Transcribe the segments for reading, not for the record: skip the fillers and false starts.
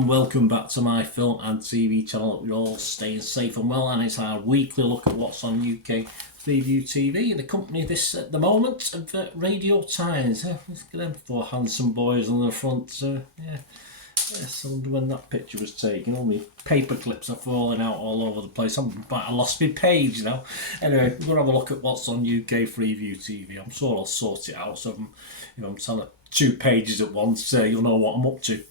and welcome back to my film and TV channel. Hope you're all staying safe and well, and it's our weekly look at what's on UK Freeview TV in the company this at the moment of Radio Times. Let's get them four handsome boys on the front. Yes, I wonder when that picture was taken. All my paper clips are falling out all over the place. I lost my page now. Anyway, we're going to have a look at what's on UK Freeview TV. I'm sure I'll sort it out. So I'm telling 2 pages at once. You'll know what I'm up to.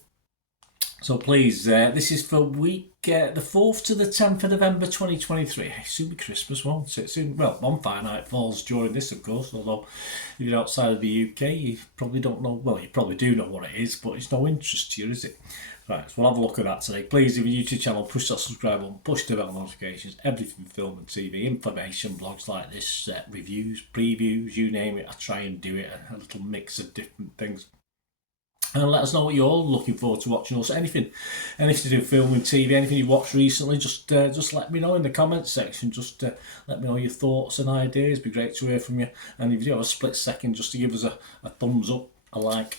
So please, this is for week the 4th to the 10th of November 2023. Hey, soon be Christmas, won't it? Soon, well, bonfire night falls during this, of course, although if you're outside of the UK, you probably don't know, well, you probably do know what it is, but it's no interest to you, is it? Right, so we'll have a look at that today. Please, if you're new to the channel, push that subscribe button, push the bell notifications, everything film and TV, information, blogs like this, reviews, previews, you name it, I try and do it, a little mix of different things. And let us know what you're all looking forward to watching. Also, anything to do with film and TV, anything you watched recently, just let me know in the comments section. Just let me know your thoughts and ideas. It'd be great to hear from you. And if you have a split second, just to give us a thumbs up, a like,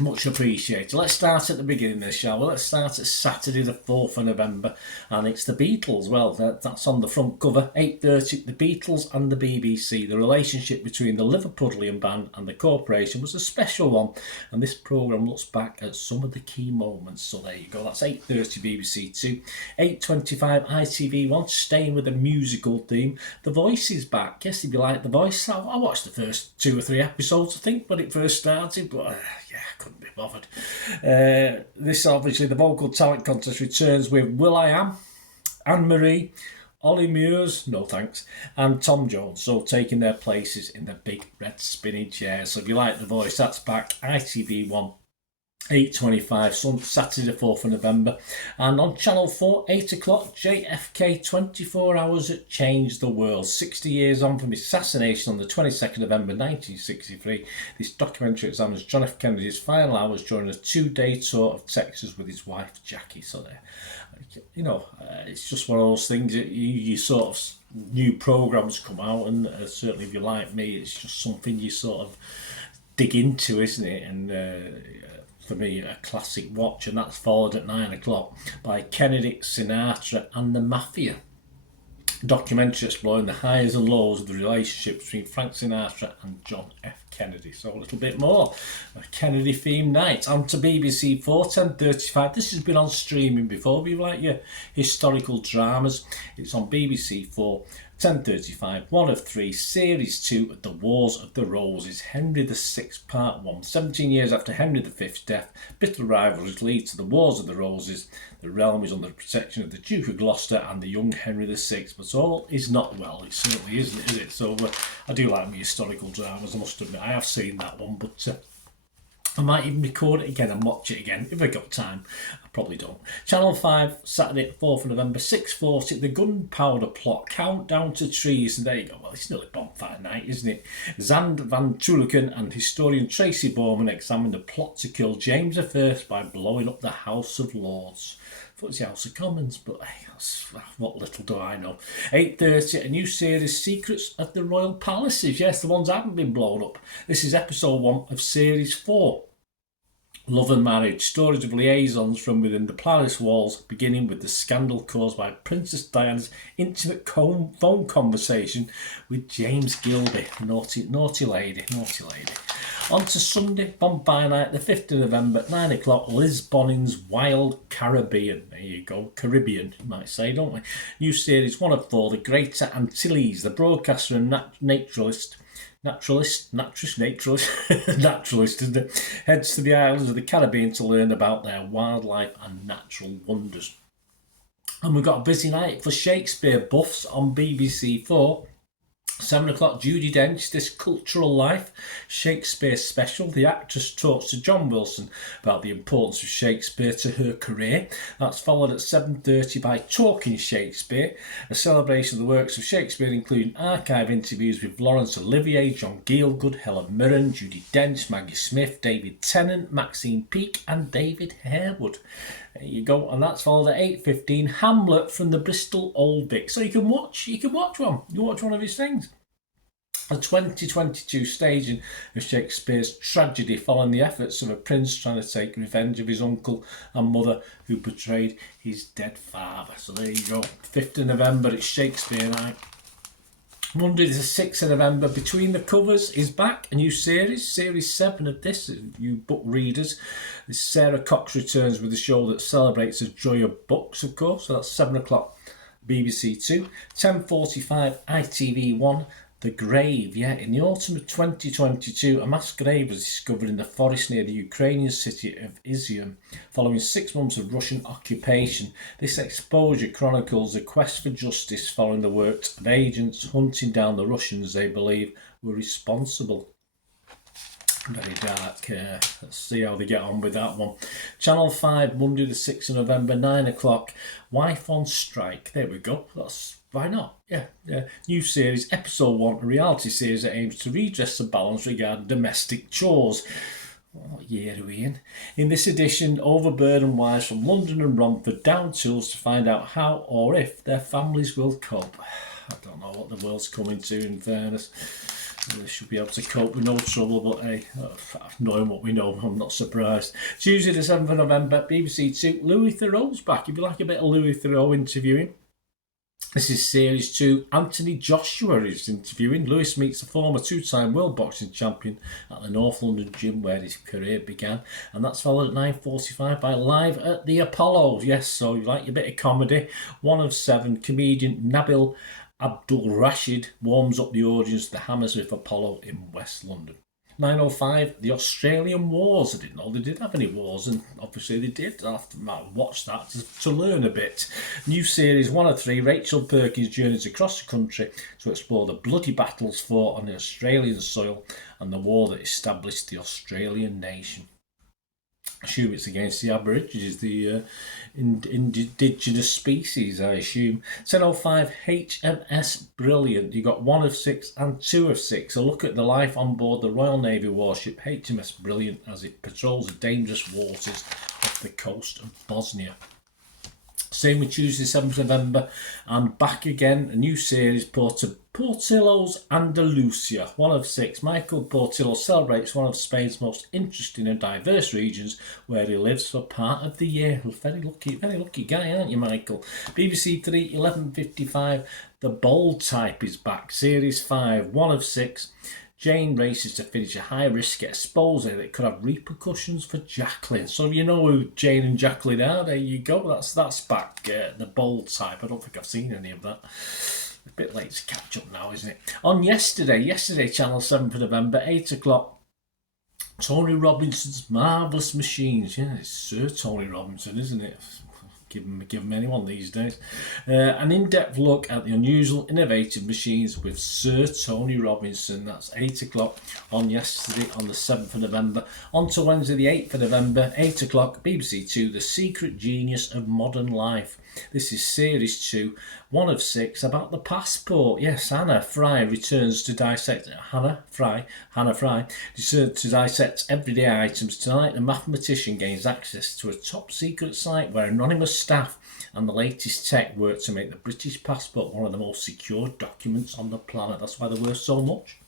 much appreciated. Let's start at the beginning there, shall we? Let's start at Saturday the 4th of November, and it's the Beatles. Well, that's on the front cover. 8:30, the Beatles and the BBC. The relationship between the Liverpudlian band and the corporation was a special one, and this programme looks back at some of the key moments. So there you go. That's 8:30 BBC 2. 8:25 ITV1, staying with the musical theme. The Voice is back. Yes, if you like The Voice. I watched the first 2 or 3 episodes, I think, when it first started, but couldn't be bothered. This, obviously, the vocal talent contest returns with will.i.am, Anne-Marie, Ollie Murs, no thanks, and Tom Jones, so taking their places in the big red spinning chair. So if you like The Voice, that's back. ITV1, 8:25, Saturday the 4th of November. And on Channel 4, 8 o'clock, JFK 24 Hours That Changed the World. 60 years on from his assassination on the 22nd of November 1963, this documentary examines John F. Kennedy's final hours during a 2-day tour of Texas with his wife Jackie. So there, it's just one of those things that you sort of, new programmes come out, and certainly if you're like me, it's just something you sort of dig into, isn't it? And for me, a classic watch, and that's followed at 9 o'clock by Kennedy, Sinatra and the Mafia. Documentary exploring the highs and lows of the relationship between Frank Sinatra and John F. Kennedy. So a little bit more. A Kennedy themed night. On to BBC 4, 10:35. This has been on streaming before, but you like your historical dramas. It's on BBC 4, 10:35, 1 of 3, Series 2, The Wars of the Roses, Henry VI, Part 1. 17 years after Henry V's death, bitter rivalries lead to the Wars of the Roses. The realm is under the protection of the Duke of Gloucester and the young Henry VI, but all is not well. It certainly isn't, is it? So I do like my historical dramas, I must admit. I have seen that one, but I might even record it again and watch it again if I got time. I probably don't. Channel 5, Saturday, 4th of November, 6:40, The Gunpowder Plot, Countdown to Treason. There you go. Well, it's nearly bonfire night, isn't it? Zand van Tulleken and historian Tracy Borman examine the plot to kill James I by blowing up the House of Lords. I thought it was the House of Commons, but hey, what little do I know. 8:30, a new series, Secrets of the Royal Palaces. Yes, the ones that haven't been blown up. This is episode 1 of series 4. Love and Marriage, stories of liaisons from within the palace walls, beginning with the scandal caused by Princess Diana's intimate phone conversation with James Gilby. Naughty lady. On to Sunday, bonfire night, the 5th of November, 9 o'clock, Liz Bonning's Wild Caribbean. There you go, Caribbean, you might say, don't we? New series, 1 of 4, The Greater Antilles. The broadcaster and naturalist, isn't it? Heads to the islands of the Caribbean to learn about their wildlife and natural wonders. And we've got a busy night for Shakespeare buffs on BBC 4. 7 o'clock, Judi Dench, This Cultural Life, Shakespeare special. The actress talks to John Wilson about the importance of Shakespeare to her career. That's followed at 7:30 by Talking Shakespeare, a celebration of the works of Shakespeare, including archive interviews with Laurence Olivier, John Gielgud, Helen Mirren, Judi Dench, Maggie Smith, David Tennant, Maxine Peake and David Harewood. There you go, and that's followed at 8:15, Hamlet from the Bristol Old Vic. So you can watch one. You watch one of his things. The 2022 staging of Shakespeare's tragedy following the efforts of a prince trying to take revenge of his uncle and mother who betrayed his dead father. So there you go. 5th of November, it's Shakespeare night. Monday the 6th of November, Between the Covers is back, a new series, Series 7 of this, you book readers. This Sarah Cox returns with a show that celebrates the joy of books, of course, so that's 7 o'clock BBC 2. 10:45 ITV1, The Grave. Yeah, in the autumn of 2022, a mass grave was discovered in the forest near the Ukrainian city of Izium. Following 6 months of Russian occupation, this exposure chronicles a quest for justice following the work of agents hunting down the Russians they believe were responsible. Very dark. Let's see how they get on with that one. Channel 5, Monday the 6th of November, 9 o'clock. Wife on Strike. There we go. Why not? Yeah. New series, Episode 1, a reality series that aims to redress the balance regarding domestic chores. What year are we in? In this edition, overburdened wives from London and Romford down tools to find out how or if their families will cope. I don't know what the world's coming to, in fairness. They should be able to cope with no trouble, but hey, knowing what we know, I'm not surprised. Tuesday the 7th of November, BBC 2, Louis Theroux's back. If you like a bit of Louis Theroux interviewing, this is Series 2. Anthony Joshua is interviewing. Lewis meets the former 2-time world boxing champion at the North London gym where his career began. And that's followed at 9:45 by Live at the Apollo. Yes, so you like your bit of comedy. 1 of 7, comedian Nabil Abdul Rashid warms up the audience to the Hammersmith Apollo in West London. 9:05, the Australian Wars. I didn't know they did have any wars, and obviously they did. I'll have to watch that to learn a bit. New series 1 of 3, Rachel Perkins journeys across the country to explore the bloody battles fought on the Australian soil and the war that established the Australian nation. I assume it's against the Aborigines, the indigenous species, I assume. 10:05, HMS Brilliant. You got 1 of 6 and 2 of 6. A look at the life on board the Royal Navy warship HMS Brilliant as it patrols the dangerous waters off the coast of Bosnia. Same with Tuesday 7th November, and back again, a new series, Portillo's Andalusia. 1 of 6. Michael Portillo celebrates one of Spain's most interesting and diverse regions where he lives for part of the year. Very lucky guy, aren't you, Michael? BBC 3, 11:55, The Bold Type is back. Series 5, 1 of 6. Jane races to finish a high-risk exposure that could have repercussions for Jacqueline. So you know who Jane and Jacqueline are. There you go. That's back. The Bold Type. I don't think I've seen any of that. A bit late to catch up now, isn't it? On yesterday, Channel 7 for November, 8 o'clock. Tony Robinson's Marvellous Machines. Yeah, it's Sir Tony Robinson, isn't it? Give him anyone these days. An in-depth look at the unusual, innovative machines with Sir Tony Robinson. That's 8 o'clock on yesterday, on the 7th of November. On to Wednesday, the 8th of November, 8 o'clock, BBC 2, The Secret Genius of Modern Life. This is Series 2, 1 of 6, about the passport. Yes, Hannah Fry returns to dissect everyday items. Tonight, the mathematician gains access to a top-secret site where anonymous staff and the latest tech work to make the British passport one of the most secure documents on the planet. That's why they're worth so much.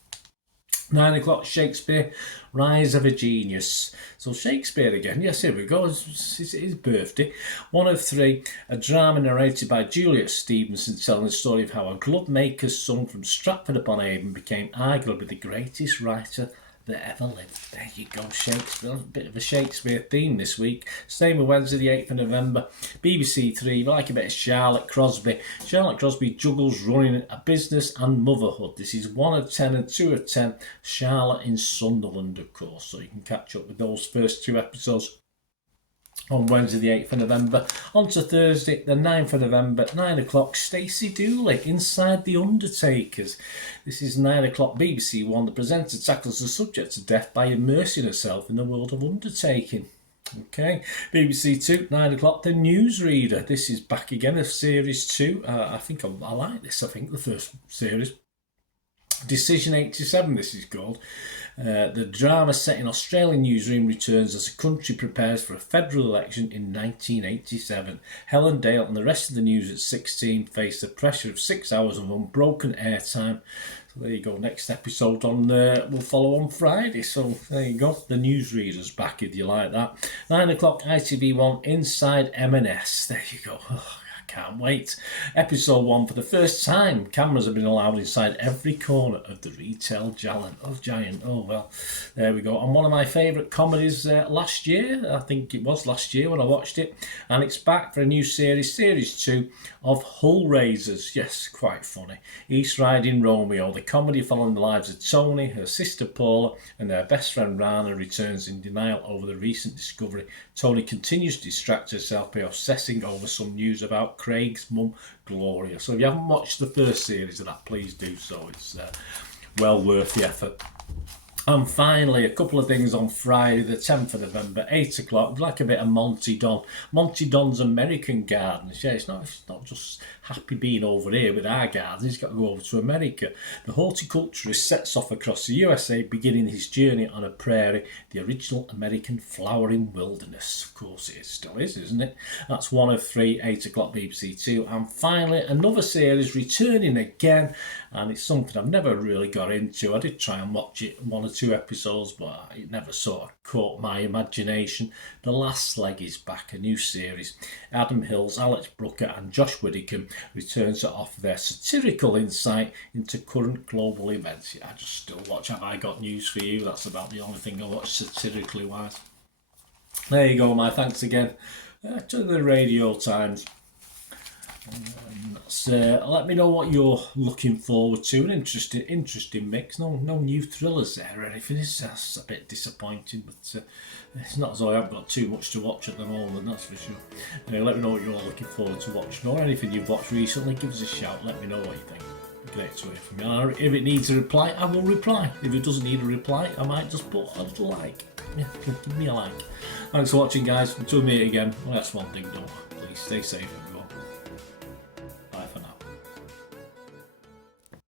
9 o'clock, Shakespeare, Rise of a Genius. So Shakespeare again. Yes, here we go. It's his birthday. 1 of 3, a drama narrated by Juliet Stevenson telling the story of how a glove maker's son from Stratford-upon-Avon became arguably the greatest writer that ever lived. There you go, Shakespeare. A bit of a Shakespeare theme this week. Same with Wednesday the 8th of November. BBC 3, like a bit of Charlotte Crosby. Charlotte Crosby juggles running a business and motherhood. This is 1 of 10 and 2 of 10. Charlotte in Sunderland, of course. So you can catch up with those first 2 episodes on Wednesday the 8th of November. On to Thursday the 9th of November, 9 o'clock, Stacey Dooley, Inside the Undertakers. This is 9 o'clock, BBC 1. The presenter tackles the subject of death by immersing herself in the world of undertaking. Okay, BBC 2, 9 o'clock, The Newsreader. This is back again of Series 2. I think I like this, the first series. Decision 87, this is called. The drama set in Australian newsroom returns as the country prepares for a federal election in 1987. Helen Dale and the rest of the news at 16 face the pressure of 6 hours of unbroken airtime. So there you go. Next episode will follow on Friday. So there you go. The newsreader's back if you like that. 9 o'clock ITV1 Inside M&S. There you go. Oh, can't wait. Episode 1, for the first time, cameras have been allowed inside every corner of the retail giant. Oh, well, there we go. And one of my favourite comedies last year, I think it was last year when I watched it, and it's back for a new series 2 of Hull Raisers. Yes, quite funny. East Riding Romeo, the comedy following the lives of Tony, her sister Paula, and their best friend Rana returns in denial over the recent discovery. Tony continues to distract herself by obsessing over some news about Craig's mum, Gloria. So if you haven't watched the first series of that, please do so. It's well worth the effort. And finally, a couple of things on Friday, the 10th of November, 8 o'clock, like a bit of Monty Don. Monty Don's American Gardens. Yeah, it's not just happy being over here with our gardens. He's got to go over to America. The horticulturist sets off across the USA, beginning his journey on a prairie, the original American flowering wilderness. Of course it still is, isn't it? That's 1 of 3, 8 o'clock BBC 2. And finally, another series returning again, and it's something I've never really got into. I did try and watch it, 1 or 2 episodes, but it never sort of caught my imagination. The Last Leg is back, a new series. Adam Hills, Alex Brooker and Josh Widdicombe returns to offer their satirical insight into current global events. I just still watch Have I Got News For You? That's about the only thing I watch satirically wise. There you go, my thanks again to the Radio Times. Let me know what you're looking forward to. An interesting mix. No new thrillers there or anything. That's a bit disappointing, but it's not as though I haven't got too much to watch at the moment, that's for sure. Let me know what you're looking forward to watching, or anything you've watched recently. Give us a shout. Let me know what you think. Great to hear from you. If it needs a reply, I will reply. If it doesn't need a reply, I might just put a little like. Yeah, give me a like. Thanks for watching, guys. Until we meet again, well, that's one thing, though. Please stay safe.